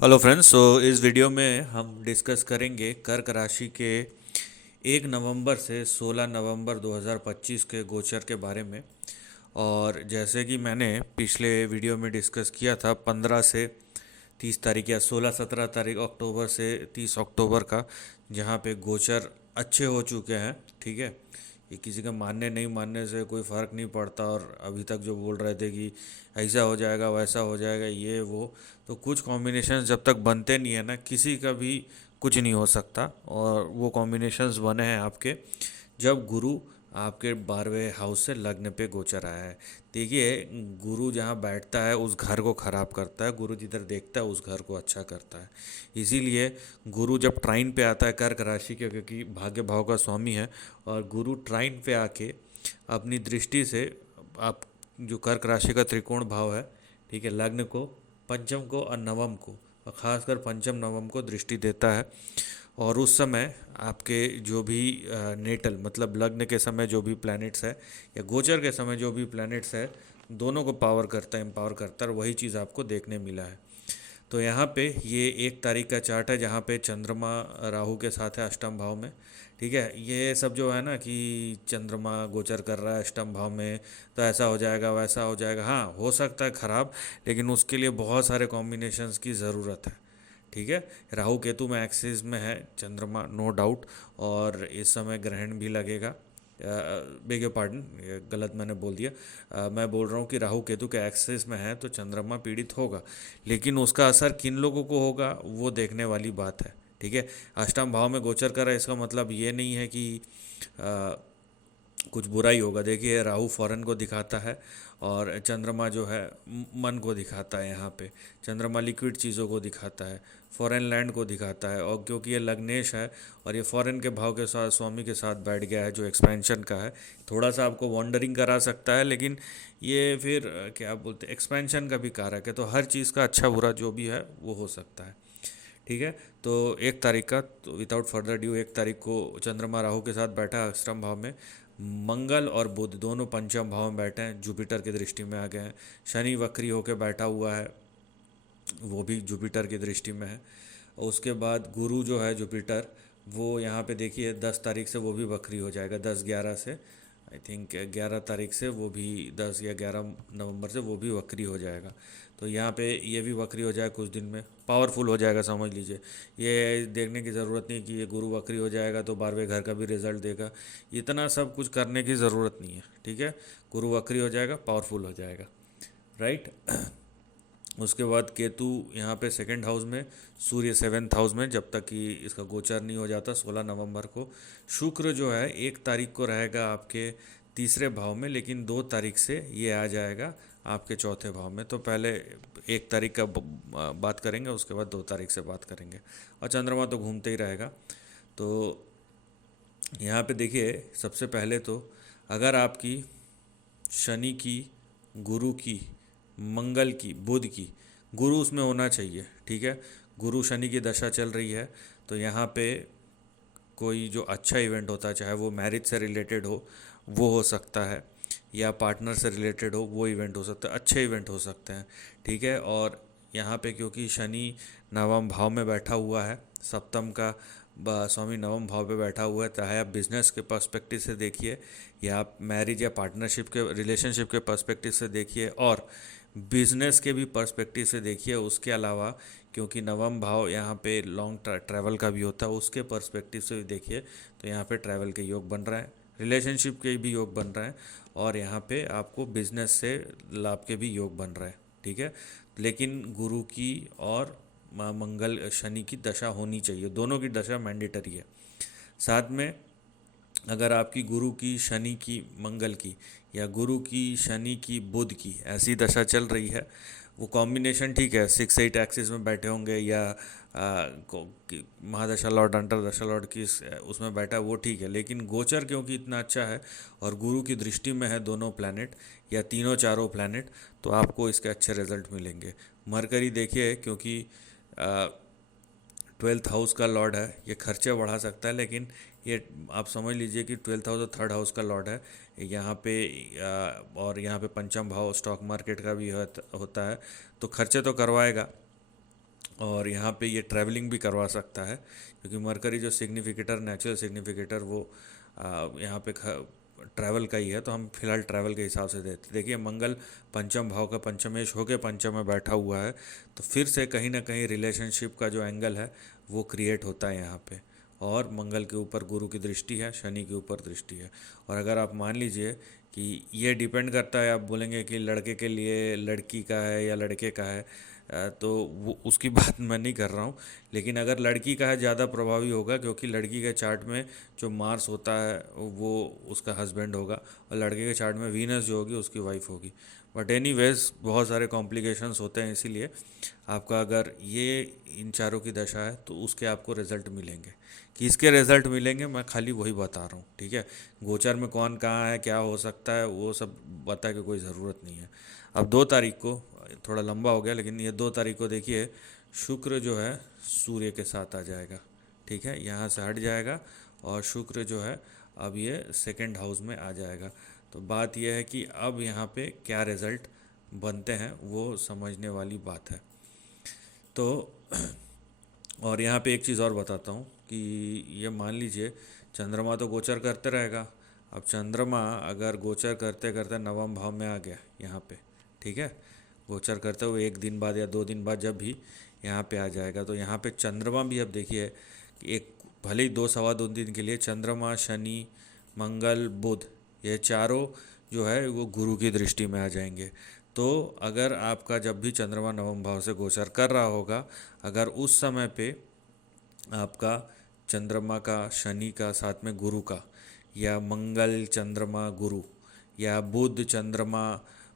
Hello friends. इस video में हम डिस्कस करेंगे कर्क राशि के 1 नवंबर से 16 नवंबर 2025 के गोचर के बारे में। और जैसे कि मैंने पिछले वीडियो में डिस्कस किया था 15 से 30 तारीख या 16-17 तारीख अक्टूबर से 30 अक्टूबर का, जहाँ पे गोचर अच्छे हो चुके हैं। ठीक है, ये किसी का मानने नहीं मानने से कोई फ़र्क नहीं पड़ता। और अभी तक जो बोल रहे थे कि ऐसा हो जाएगा वैसा हो जाएगा ये वो, तो कुछ कॉम्बिनेशंस जब तक बनते नहीं है ना, किसी का भी कुछ नहीं हो सकता। और वो कॉम्बिनेशंस बने हैं आपके जब गुरु आपके 12वें हाउस से लग्न पे गोचर आया है। देखिए, गुरु जहाँ बैठता है उस घर को खराब करता है, गुरु जिधर देखता है उस घर को अच्छा करता है। इसीलिए गुरु जब ट्राइन पे आता है कर्क राशि के, क्योंकि भाग्य भाव का स्वामी है, और गुरु ट्राइन पे आके अपनी दृष्टि से आप जो कर्क राशि का त्रिकोण भाव है, ठीक है, लग्न को, पंचम को और नवम को, और ख़ासकर पंचम नवम को दृष्टि देता है। और उस समय आपके जो भी नेटल मतलब लग्न के समय जो भी प्लैनेट्स है या गोचर के समय जो भी प्लैनेट्स है, दोनों को पावर करता है, एम्पावर करता है, और वही चीज़ आपको देखने मिला है। तो यहाँ पे ये 1 तारीख का चार्ट है जहाँ पे चंद्रमा राहु के साथ है अष्टम भाव में। ठीक है, ये सब जो है ना कि चंद्रमा गोचर कर रहा है अष्टम भाव में, तो ऐसा हो जाएगा वैसा हो जाएगा, हाँ हो सकता है खराब, लेकिन उसके लिए बहुत सारे कॉम्बिनेशंस की ज़रूरत है। ठीक है, राहु केतु में एक्सिस में है चंद्रमा, नो डाउट। और इस समय ग्रहण भी लगेगा। बेग योर पार्डन, ये गलत मैंने बोल दिया। मैं बोल रहा हूँ कि राहु केतु के एक्सिस में है तो चंद्रमा पीड़ित होगा, लेकिन उसका असर किन लोगों को होगा वो देखने वाली बात है। ठीक है, अष्टम भाव में गोचर कर रहा है, इसका मतलब ये नहीं है कि कुछ बुरा ही होगा। देखिए, राहु फॉरेन को दिखाता है और चंद्रमा जो है मन को दिखाता है। यहाँ पे चंद्रमा लिक्विड चीज़ों को दिखाता है, फॉरेन लैंड को दिखाता है। और क्योंकि ये लग्नेश है और ये फॉरेन के भाव के साथ स्वामी के साथ बैठ गया है जो एक्सपेंशन का है, थोड़ा सा आपको वॉन्डरिंग करा सकता है, लेकिन ये फिर क्या बोलते हैं, एक्सपेंशन का भी कारक है। तो हर चीज़ का अच्छा बुरा जो भी है वो हो सकता है। ठीक है, तो 1 तारीख का, तो विदाउट फर्दर ड्यू 1 तारीख को चंद्रमा राहु के साथ बैठा है अष्टम भाव में। मंगल और बुध दोनों पंचम भाव में बैठे हैं, जुपिटर की दृष्टि में आ गए हैं। शनि वक्री होकर बैठा हुआ है, वो भी जुपिटर की दृष्टि में है। और उसके बाद गुरु जो है जुपिटर, वो यहाँ पे देखिए 10 तारीख से वो भी वक्री हो जाएगा, 10-11 से, आई थिंक 11 तारीख से वो भी, 10 या 11 नवंबर से वो भी वक्री हो जाएगा। तो यहाँ पे ये भी वक्री हो जाएगा, कुछ दिन में पावरफुल हो जाएगा, समझ लीजिए। ये देखने की ज़रूरत नहीं कि ये गुरु वक्री हो जाएगा तो 12वें घर का भी रिजल्ट देगा, इतना सब कुछ करने की ज़रूरत नहीं है। ठीक है, गुरु वक्री हो जाएगा, पावरफुल हो जाएगा, राइट। उसके बाद केतु यहाँ पे सेकंड हाउस में, सूर्य 7th हाउस में, जब तक कि इसका गोचर नहीं हो जाता 16 नवंबर को। शुक्र जो है 1 तारीख को रहेगा आपके तीसरे भाव में, लेकिन 2 तारीख से ये आ जाएगा आपके चौथे भाव में। तो पहले 1 तारीख का बात करेंगे, उसके बाद 2 तारीख से बात करेंगे। और चंद्रमा तो घूमते ही रहेगा। तो यहाँ पे देखिए, सबसे पहले तो अगर आपकी शनि की, गुरु की, मंगल की, बुध की, गुरु उसमें होना चाहिए। ठीक है, गुरु शनि की दशा चल रही है, तो यहाँ पे कोई जो अच्छा इवेंट होता है, चाहे वो मैरिज से रिलेटेड हो वो हो सकता है, या पार्टनर से रिलेटेड हो वो इवेंट हो सकता है, अच्छे इवेंट हो सकते हैं। ठीक है, और यहाँ पे क्योंकि शनि नवम भाव में बैठा हुआ है, सप्तम का स्वामी नवम भाव पे बैठा हुआ है, चाहे आप बिजनेस के पर्सपेक्टिव से देखिए, या आप मैरिज या पार्टनरशिप के रिलेशनशिप के पर्सपेक्टिव से देखिए, और बिजनेस के भी पर्सपेक्टिव से देखिए। उसके अलावा क्योंकि नवम भाव यहाँ पे लॉन्ग ट्रैवल का भी होता है, उसके पर्सपेक्टिव से भी देखिए, तो यहाँ पे ट्रैवल के योग बन रहा है, रिलेशनशिप के भी योग बन रहा है, और यहाँ पे आपको बिजनेस से लाभ के भी योग बन रहा है। ठीक है, लेकिन गुरु की और मंगल शनि की दशा होनी चाहिए, दोनों की दशा मैंडेटरी है। साथ में अगर आपकी गुरु की, शनि की, मंगल की, या गुरु की, शनि की, बुध की ऐसी दशा चल रही है, वो कॉम्बिनेशन ठीक है, 6-8 एक्सिस में बैठे होंगे, या महादशा लॉर्ड, अंतरदशा लॉर्ड की उसमें बैठा, वो ठीक है। लेकिन गोचर क्योंकि इतना अच्छा है और गुरु की दृष्टि में है दोनों प्लैनेट या तीनों चारों प्लैनेट, तो आपको इसके अच्छे रिजल्ट मिलेंगे। मरकरी देखिए, क्योंकि 12th हाउस का लॉर्ड है, ये खर्चे बढ़ा सकता है, लेकिन ये आप समझ लीजिए कि 12th हाउस और 3rd हाउस का लॉर्ड है यहाँ पे। और यहाँ पे पंचम भाव स्टॉक मार्केट का भी होता है, तो खर्चे तो करवाएगा। और यहाँ पे ये ट्रैवलिंग भी करवा सकता है, क्योंकि मरकरी जो सिग्निफिकेटर, नेचुरल सिग्निफिकेटर, वो यहाँ पे ट्रैवल का ही है, तो हम फिलहाल ट्रैवल के हिसाब से देते। देखिए मंगल पंचम भाव का पंचमेश होके पंचम में बैठा हुआ है, तो फिर से कहीं ना कहीं रिलेशनशिप का जो एंगल है वो क्रिएट होता है यहाँ पे। और मंगल के ऊपर गुरु की दृष्टि है, शनि के ऊपर दृष्टि है। और अगर आप मान लीजिए कि ये डिपेंड करता है, आप बोलेंगे कि लड़के के लिए लड़की का है या लड़के का है, तो वो उसकी बात मैं नहीं कर रहा हूँ। लेकिन अगर लड़की का है ज़्यादा प्रभावी होगा, क्योंकि लड़की के चार्ट में जो मार्स होता है वो उसका हस्बैंड होगा, और लड़के के चार्ट में वीनस जो होगी उसकी वाइफ होगी। बट एनीवेज बहुत सारे कॉम्प्लिकेशंस होते हैं, इसीलिए आपका अगर ये इन चारों की दशा है तो उसके आपको रिजल्ट मिलेंगे। किसके रिजल्ट मिलेंगे मैं खाली वही बता रहा हूँ, ठीक है। गोचर में कौन कहाँ है, क्या हो सकता है, वो सब बता के कोई ज़रूरत नहीं है। अब 2 तारीख को, थोड़ा लंबा हो गया लेकिन ये 2 तारीख को देखिए, शुक्र जो है सूर्य के साथ आ जाएगा, ठीक है, यहाँ से हट जाएगा, और शुक्र जो है अब ये सेकंड हाउस में आ जाएगा। तो बात यह है कि अब यहाँ पे क्या रिज़ल्ट बनते हैं वो समझने वाली बात है। तो और यहाँ पे एक चीज़ और बताता हूँ कि ये मान लीजिए चंद्रमा तो गोचर करते रहेगा। अब चंद्रमा अगर गोचर करते करते नवम भाव में आ गया यहाँ पे, ठीक है, गोचर करते हुए 1 दिन बाद या 2 दिन बाद जब भी यहाँ पे आ जाएगा, तो यहाँ पे चंद्रमा भी अब देखिए कि एक, भले ही 2 सवा 2 दिन के लिए चंद्रमा, शनि, मंगल, बुध, ये चारों जो है वो गुरु की दृष्टि में आ जाएंगे। तो अगर आपका जब भी चंद्रमा नवम भाव से गोचर कर रहा होगा, अगर उस समय पे आपका चंद्रमा का, शनि का, साथ में गुरु का, या मंगल चंद्रमा गुरु, या बुध चंद्रमा,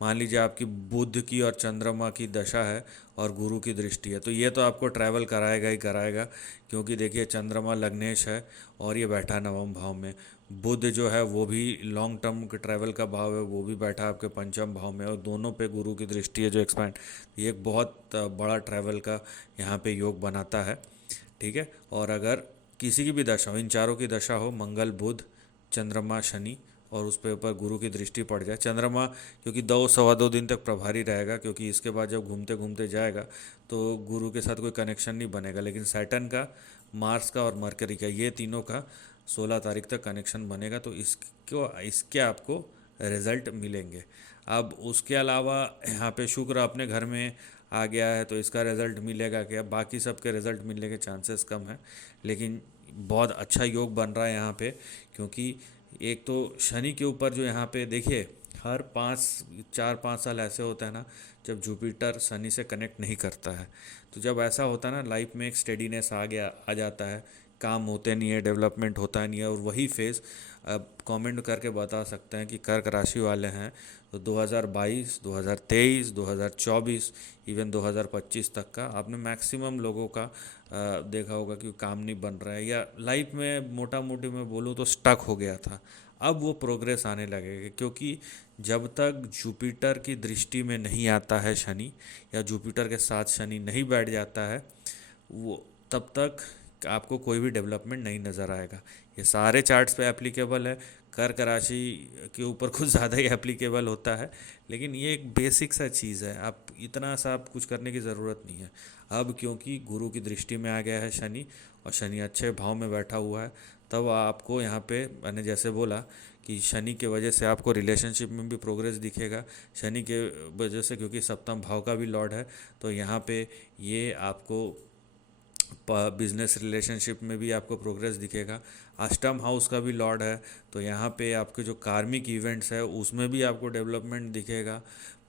मान लीजिए आपकी बुध की और चंद्रमा की दशा है और गुरु की दृष्टि है, तो ये तो आपको ट्रैवल कराएगा ही कराएगा। क्योंकि देखिए चंद्रमा लग्नेश है और ये बैठा नवम भाव में। बुध जो है वो भी लॉन्ग टर्म के ट्रैवल का भाव है, वो भी बैठा आपके पंचम भाव में, और दोनों पे गुरु की दृष्टि है जो एक्सपैंड, ये एक बहुत बड़ा ट्रैवल का यहाँ पे योग बनाता है, ठीक है। और अगर किसी की भी दशा हो, इन चारों की दशा हो, मंगल, बुध, चंद्रमा, शनि, और उस पे ऊपर गुरु की दृष्टि पड़ जाए, चंद्रमा क्योंकि 2 सवा 2 दिन तक प्रभारी रहेगा, क्योंकि इसके बाद जब घूमते घूमते जाएगा तो गुरु के साथ कोई कनेक्शन नहीं बनेगा, लेकिन सैटर्न का, मार्स का और मरकरी का, ये तीनों का 16 तारीख तक कनेक्शन बनेगा, तो इसके आपको रिजल्ट मिलेंगे। अब उसके अलावा यहाँ पे शुक्र अपने घर में आ गया है, तो इसका रिज़ल्ट मिलेगा क्या, बाकी सबके रिज़ल्ट मिलने के चांसेस कम हैं। लेकिन बहुत अच्छा योग बन रहा है यहाँ पे, क्योंकि एक तो शनि के ऊपर जो यहाँ पे देखिए, हर 4-5 साल ऐसे होता है ना जब जुपिटर शनि से कनेक्ट नहीं करता है। तो जब ऐसा होता है ना, लाइफ में एक स्टेडीनेस आ जाता है, काम होते नहीं है, डेवलपमेंट होता नहीं है, और वही फेज़ अब कमेंट करके बता सकते हैं कि कर्क राशि वाले हैं तो 2022, 2023, 2024, इवन 2025 तक का आपने मैक्सिमम लोगों का देखा होगा कि काम नहीं बन रहा है, या लाइफ में मोटा मोटी मैं बोलूँ तो स्टक हो गया था। अब वो प्रोग्रेस आने लगेगा, क्योंकि जब तक जुपिटर की दृष्टि में नहीं आता है शनि, या जुपिटर के साथ शनि नहीं बैठ जाता है, वो तब तक आपको कोई भी डेवलपमेंट नहीं नज़र आएगा। ये सारे चार्ट्स पे एप्लीकेबल है, कर्क राशि के ऊपर कुछ ज़्यादा ही एप्लीकेबल होता है, लेकिन ये एक बेसिक सा चीज़ है, आप इतना सा आप कुछ करने की ज़रूरत नहीं है। अब क्योंकि गुरु की दृष्टि में आ गया है शनि, और शनि अच्छे भाव में बैठा हुआ है, तब आपको यहाँ पे मैंने जैसे बोला कि शनि के वजह से आपको रिलेशनशिप में भी प्रोग्रेस दिखेगा। शनि के वजह से, क्योंकि सप्तम भाव का भी लॉर्ड है, तो यहाँ पे ये आपको बिजनेस रिलेशनशिप में भी आपको प्रोग्रेस दिखेगा। अष्टम हाउस का भी लॉर्ड है, तो यहाँ पे आपके जो कार्मिक इवेंट्स है उसमें भी आपको डेवलपमेंट दिखेगा।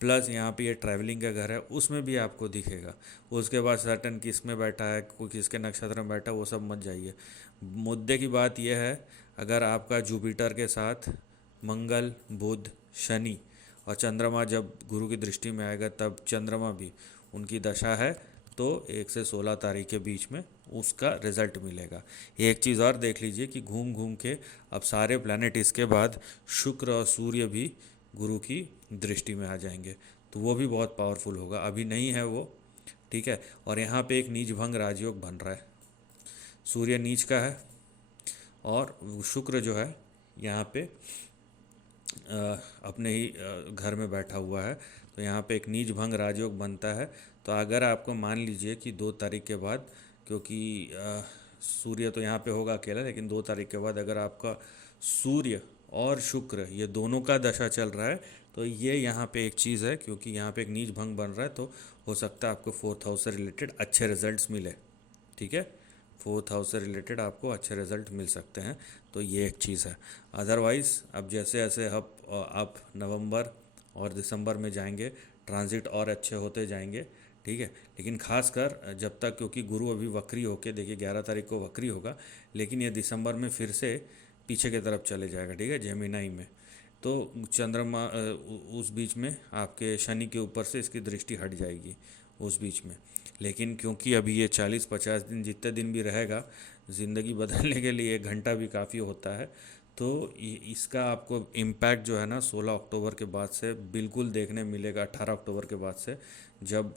प्लस यहाँ पे ये ट्रैवलिंग का घर है, उसमें भी आपको दिखेगा। उसके बाद सर्टन किस में बैठा है, कोई किसके नक्षत्र में बैठा है, वो सब मत जाइए। मुद्दे की बात यह है, अगर आपका जुपिटर के साथ मंगल, बुध, शनि और चंद्रमा जब गुरु की दृष्टि में आएगा, तब चंद्रमा भी उनकी दशा है, तो 1 से 16 तारीख के बीच में उसका रिजल्ट मिलेगा। एक चीज़ और देख लीजिए कि घूम घूम के अब सारे प्लैनेट इसके बाद शुक्र और सूर्य भी गुरु की दृष्टि में आ जाएंगे, तो वो भी बहुत पावरफुल होगा। अभी नहीं है वो, ठीक है। और यहाँ पे एक नीच भंग राजयोग बन रहा है, सूर्य नीच का है और शुक्र जो है यहाँ पे अपने ही घर में बैठा हुआ है, तो यहाँ पे एक नीच भंग राजयोग बनता है। तो अगर आपको मान लीजिए कि 2 तारीख के बाद, क्योंकि सूर्य तो यहाँ पे होगा अकेला, लेकिन 2 तारीख के बाद अगर आपका सूर्य और शुक्र ये दोनों का दशा चल रहा है, तो ये यहाँ पे एक चीज़ है, क्योंकि यहाँ पे एक नीच भंग बन रहा है, तो हो सकता है आपको 4th हाउस से रिलेटेड अच्छे रिजल्ट्स मिले। ठीक है, 4th हाउस से रिलेटेड आपको अच्छे रिजल्ट मिल सकते हैं, तो ये एक चीज़ है। अदरवाइज़ अब जैसे जैसे आप नवंबर और दिसंबर में जाएंगे, ट्रांजिट और अच्छे होते जाएंगे। ठीक है, लेकिन खासकर जब तक, क्योंकि गुरु अभी वक्री होके, देखिए 11 तारीख को वक्री होगा, लेकिन ये दिसंबर में फिर से पीछे की तरफ चले जाएगा। ठीक है, जेमिनाई में। तो चंद्रमा उस बीच में आपके शनि के ऊपर से इसकी दृष्टि हट जाएगी उस बीच में। लेकिन क्योंकि अभी ये 40-50 दिन, जितने दिन भी रहेगा, ज़िंदगी बदलने के लिए 1 घंटा भी काफ़ी होता है। तो इसका आपको इम्पैक्ट जो है ना 16 अक्टूबर के बाद से बिल्कुल देखने मिलेगा, 18 अक्टूबर के बाद से, जब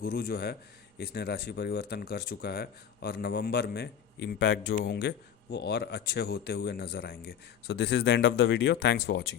गुरु जो है इसने राशि परिवर्तन कर चुका है, और नवंबर में इम्पैक्ट जो होंगे वो और अच्छे होते हुए नज़र आएंगे। So this is the end of the video. Thanks for watching.